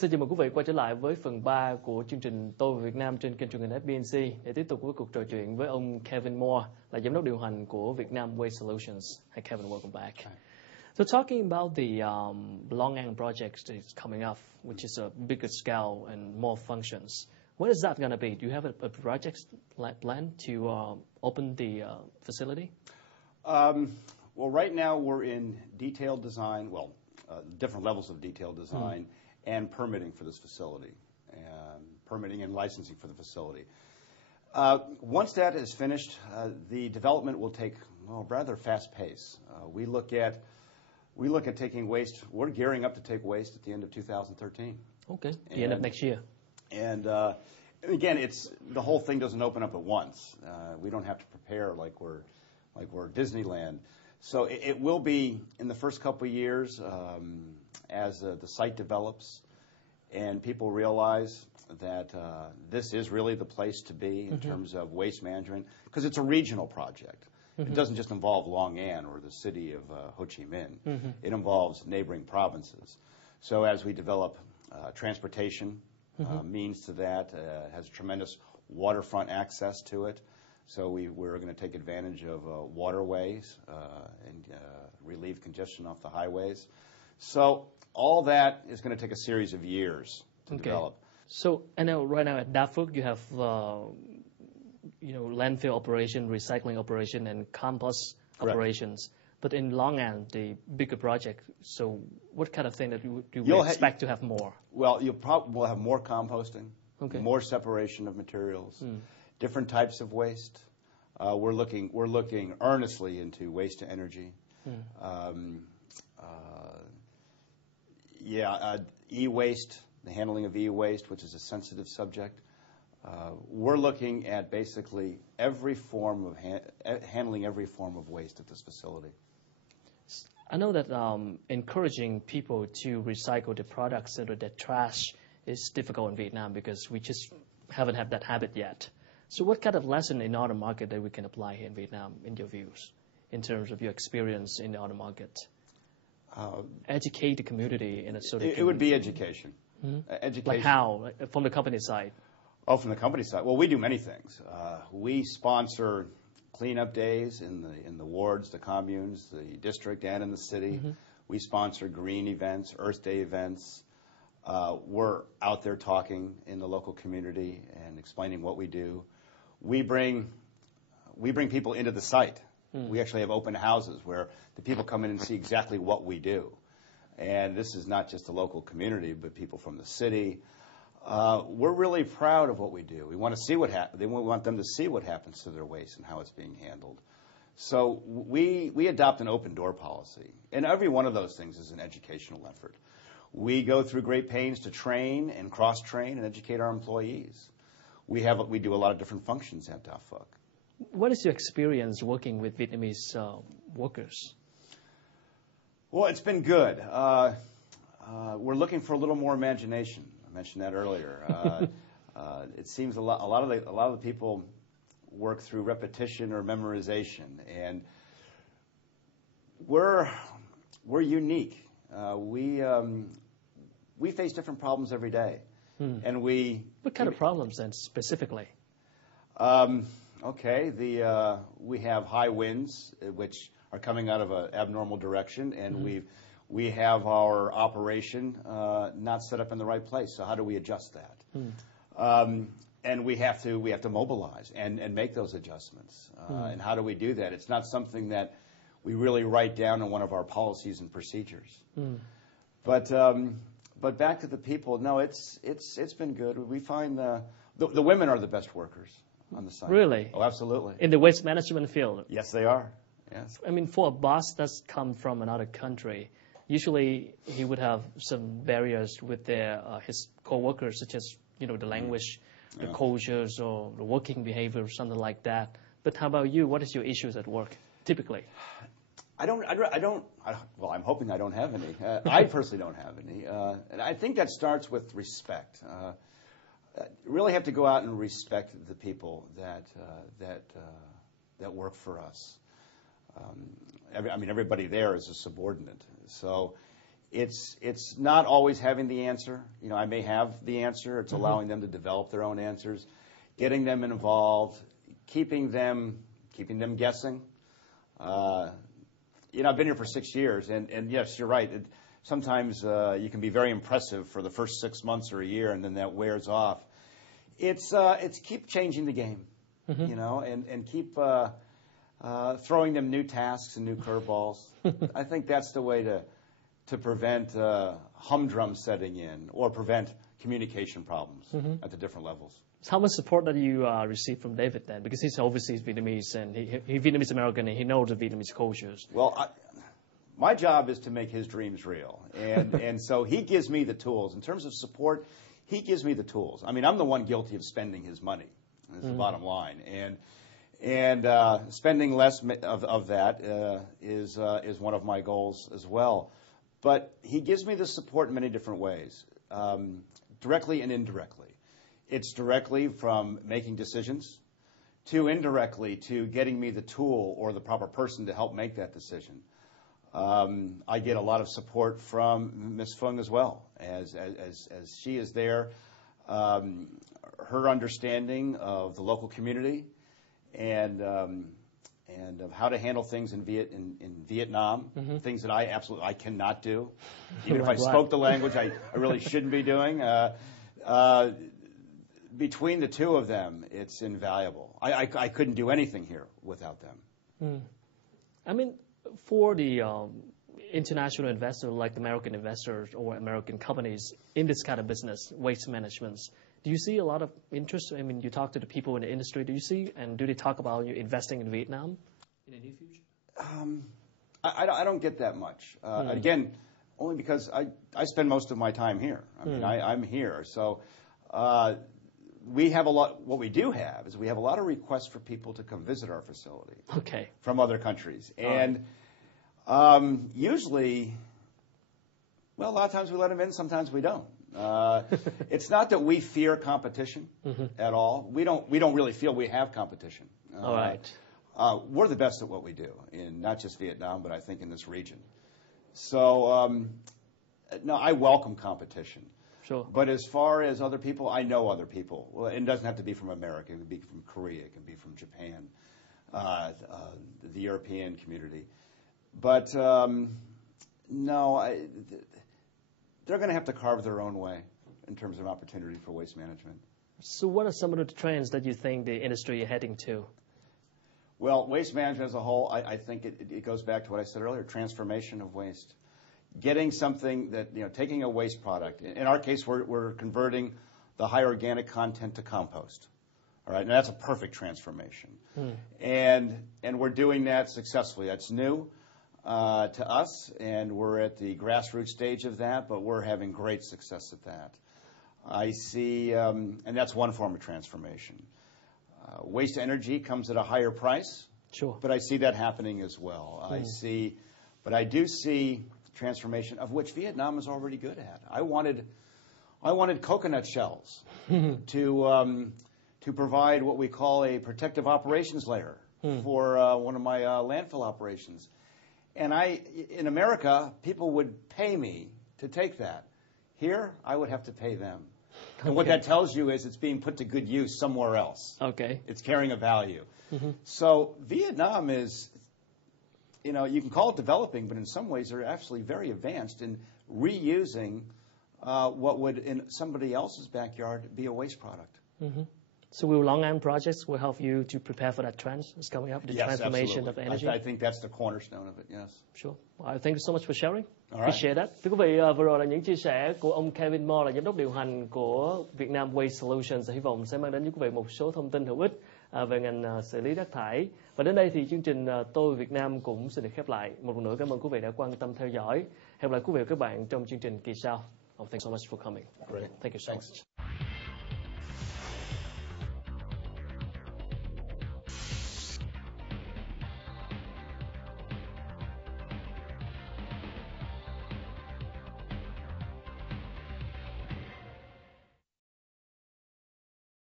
Xin chào mừng quý vị quay trở lại với phần 3 của chương trình Tôi về Việt Nam trên kênh truyền hình FBNC để tiếp tục với cuộc trò chuyện với ông Kevin Moore, là giám đốc điều hành của Vietnam Waste Solutions. Hi Kevin, welcome back. So talking about the Long An project that's coming up, which is a bigger scale and more functions. What is that going to be? Do you have a project plan to open the facility? Well, right now we're in detailed design, different levels of detailed design and permitting for this facility, and permitting and licensing for the facility. Once that is finished, the development will take rather fast pace. We look at taking waste. We're gearing up to take waste at the end of 2013. Okay, the end of next year. And again, the whole thing doesn't open up at once. We don't have to prepare like we're Disneyland. So it will be in the first couple of years as the site develops and people realize that this is really the place to be in terms of waste management, because it's a regional project. It doesn't just involve Long An or the city of Ho Chi Minh. It involves neighboring provinces. So as we develop transportation means to that, has tremendous waterfront access to it. So we're going to take advantage of waterways and relieve congestion off the highways. So all that is going to take a series of years to develop. So I know right now at Đa Phước you have landfill operation, recycling operation, and compost operations. But in Long An, the bigger project, so what kind of thing that you expect to have more? Well, we'll have more composting, more separation of materials, different types of waste. We're looking earnestly into waste to energy. E-waste, the handling of e-waste, which is a sensitive subject. We're looking at basically every form of handling every form of waste at this facility. I know that encouraging people to recycle the products out of their trash is difficult in Vietnam because we just haven't had that habit yet. So what kind of lesson in the auto market that we can apply here in Vietnam, in your views, in terms of your experience in the auto market? Educate the community in a sort of... It would be education. Education. Like how? From the company side? Oh, from the company side. Well, we do many things. We sponsor cleanup days in the wards, the communes, the district, and in the city. We sponsor green events, Earth Day events. We're out there talking in the local community and explaining what we do. We bring people into the site. We actually have open houses where the people come in and see exactly what we do. And this is not just the local community, but people from the city. We're really proud of what we do. We want to see what happens. We want them to see what happens to their waste and how it's being handled. So we adopt an open door policy. And every one of those things is an educational effort. We go through great pains to train and cross-train and educate our employees. We do a lot of different functions at Đa Phước. What is your experience working with Vietnamese workers? Well, it's been good. We're looking for a little more imagination. I mentioned that earlier. It seems a lot of the people work through repetition or memorization, and we're unique. We face different problems every day, and What kind of problems then specifically? We have high winds, which are coming out of an abnormal direction, and we have our operation not set up in the right place. So how do we adjust that? And we have to mobilize and make those adjustments. And how do we do that? It's not something that we really write down in one of our policies and procedures. But back to the people, no, it's been good. We find the women are the best workers on the site. Really? Oh, absolutely. In the waste management field? Yes, they are. Yes. I mean, for a boss that's come from another country, usually he would have some barriers with his co-workers, such as the language, the cultures, or the working behavior, or something like that. But how about you? What is your issues at work, typically? Well, I'm hoping I don't have any. I personally don't have any. And I think that starts with respect. Really have to go out and respect the people that work for us. Everybody there is a subordinate. So It's not always having the answer. I may have the answer. It's allowing them to develop their own answers, getting them involved, keeping them guessing. I've been here for 6 years, and yes, you're right. Sometimes you can be very impressive for the first 6 months or a year, and then that wears off. It's keep changing the game, and keep throwing them new tasks and new curveballs. I think that's the way to prevent humdrum setting in or prevent communication problems at the different levels. So how much support that you receive from David then? Because he's overseas Vietnamese and he's Vietnamese American and he knows the Vietnamese cultures. Well, my job is to make his dreams real. And so he gives me the tools. In terms of support, he gives me the tools. I mean, I'm the one guilty of spending his money. That's the bottom line. And spending less of that is one of my goals as well. But he gives me the support in many different ways, directly and indirectly. It's directly from making decisions to indirectly to getting me the tool or the proper person to help make that decision. I get a lot of support from Ms. Fung as well, as she is there. Her understanding of the local community and of how to handle things in Vietnam, things that I cannot do. Even if I spoke the language, I really shouldn't be doing. Between the two of them, it's invaluable. I couldn't do anything here without them. I mean, for the international investors, like American investors or American companies in this kind of business, waste management, do you see a lot of interest? I mean, you talk to the people in the industry. Do you see, and do they talk about you investing in Vietnam in the near future? I don't get that much. Again, only because I spend most of my time here. I mean, I'm here. So we have a lot. What we do have is we have a lot of requests for people to come visit our facility from other countries. And usually, well, a lot of times we let them in, sometimes we don't. It's not that we fear competition at all. We don't really feel we have competition. All right. We're the best at what we do, in not just Vietnam, but I think in this region. So, no, I welcome competition. Sure. But as far as other people, I know other people. Well, it doesn't have to be from America. It can be from Korea. It can be from Japan, the European community. But no, they're going to have to carve their own way in terms of opportunity for waste management. So what are some of the trends that you think the industry is heading to? Well, waste management as a whole, I think it goes back to what I said earlier, transformation of waste. Getting something that, taking a waste product. In our case, we're converting the high organic content to compost. All right, and that's a perfect transformation. And we're doing that successfully. That's new to us, and we're at the grassroots stage of that, but we're having great success at that. I see, and that's one form of transformation. Waste energy comes at a higher price. Sure. But I see that happening as well. I do see transformation of which Vietnam is already good at. I wanted coconut shells to provide what we call a protective operations layer for one of my landfill operations. And in America, people would pay me to take that. Here, I would have to pay them. And what that tells you is it's being put to good use somewhere else. Okay. It's carrying a value. So Vietnam is, you can call it developing, but in some ways they're actually very advanced in reusing what would in somebody else's backyard be a waste product. So will Long An projects will help you to prepare for that trend that's coming up, the transformation absolutely. of energy? I think that's the cornerstone of it, yes. Sure. Thank you so much for sharing. All right. Appreciate that. Thưa quý vị, vừa rồi là những chia sẻ của ông Kevin Moore, là giám đốc điều hành của Vietnam Waste Solutions. Hy vọng sẽ mang đến với quý vị một số thông tin hữu ích về ngành xử lý rác thải. Và đến đây thì chương trình Tôi Việt Nam cũng xin được khép lại. Một lần nữa cảm ơn quý vị đã quan tâm theo dõi. Hẹn gặp lại quý vị và các bạn trong chương trình kỳ sau. Thanks so much for coming. Great. Thank you so much.